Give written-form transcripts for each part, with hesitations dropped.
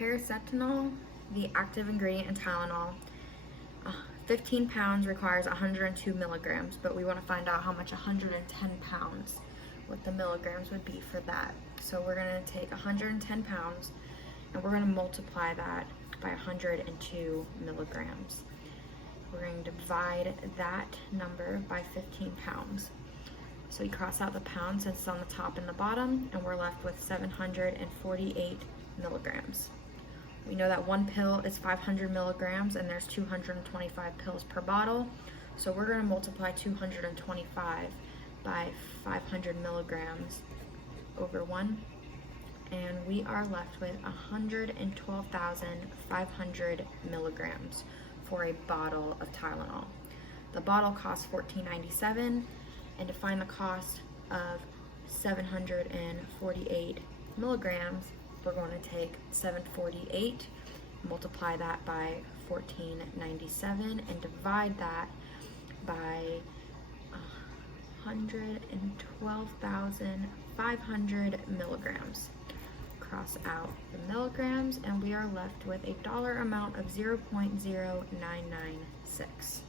paracetamol, the active ingredient in Tylenol, 15 pounds requires 102 milligrams, but we want to find out how much 110 pounds, what the milligrams would be for that. So we're going to take 110 pounds and we're going to multiply that by 102 milligrams. We're going to divide that number by 15 pounds. So we cross out the pounds since it's on the top and the bottom, and we're left with 748 milligrams. We know that one pill is 500 milligrams and there's 225 pills per bottle. So we're going to multiply 225 by 500 milligrams over 1. And we are left with 112,500 milligrams for a bottle of Tylenol. The bottle costs $14.97, and to find the cost of 748 milligrams, we're going to take 748, multiply that by 14.97, and divide that by 112,500 milligrams. Cross out the milligrams, and we are left with a dollar amount of 0.0996.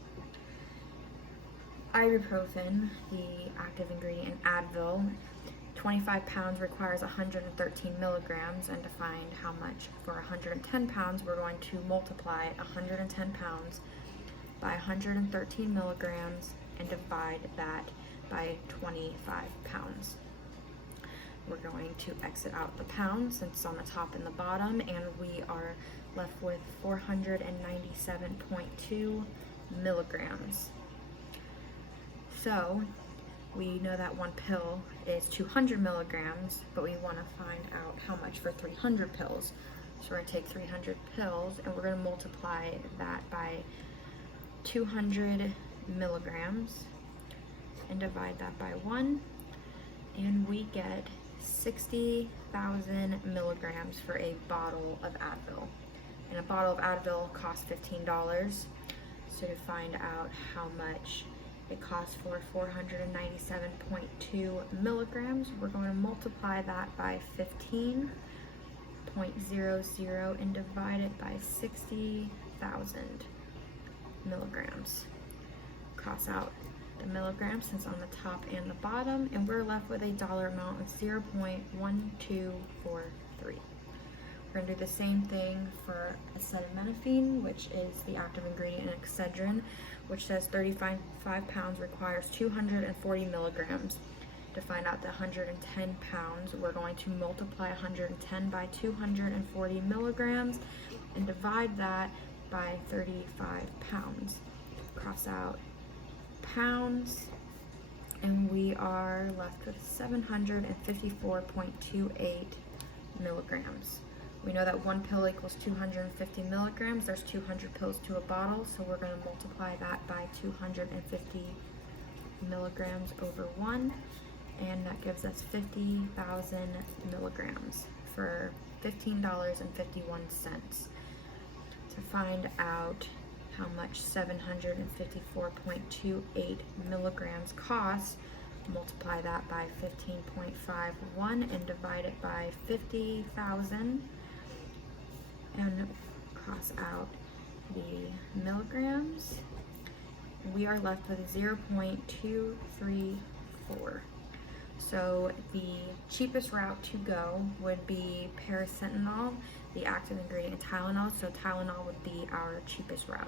Ibuprofen, the active ingredient in Advil, 25 pounds requires 113 milligrams, and to find how much for 110 pounds, we're going to multiply 110 pounds by 113 milligrams and divide that by 25 pounds. We're going to exit out the pounds since it's on the top and the bottom, and we are left with 497.2 milligrams. So we know that one pill is 200 milligrams, but we want to find out how much for 300 pills. So we're going to take 300 pills and we're going to multiply that by 200 milligrams and divide that by 1, and we get 60,000 milligrams for a bottle of Advil. And a bottle of Advil costs $15. So to find out how much it costs for 497.2 milligrams, we're going to multiply that by 15.00 and divide it by 60,000 milligrams. Cross out the milligrams since on the top and the bottom, and we're left with a dollar amount of 0.1243. We're going to do the same thing for acetaminophen, which is the active ingredient in Excedrin, which says 35 pounds requires 240 milligrams. To find out the 110 pounds, we're going to multiply 110 by 240 milligrams and divide that by 35 pounds. Cross out pounds, and we are left with 754.28 milligrams. We know that one pill equals 250 milligrams. There's 200 pills to a bottle, so we're going to multiply that by 250 milligrams over 1, and that gives us 50,000 milligrams for $15.51. To find out how much 754.28 milligrams costs, multiply that by 15.51 and divide it by 50,000 and cross out the milligrams. We are left with 0.234. So the cheapest route to go would be paracetamol, the active ingredient in Tylenol. So Tylenol would be our cheapest route.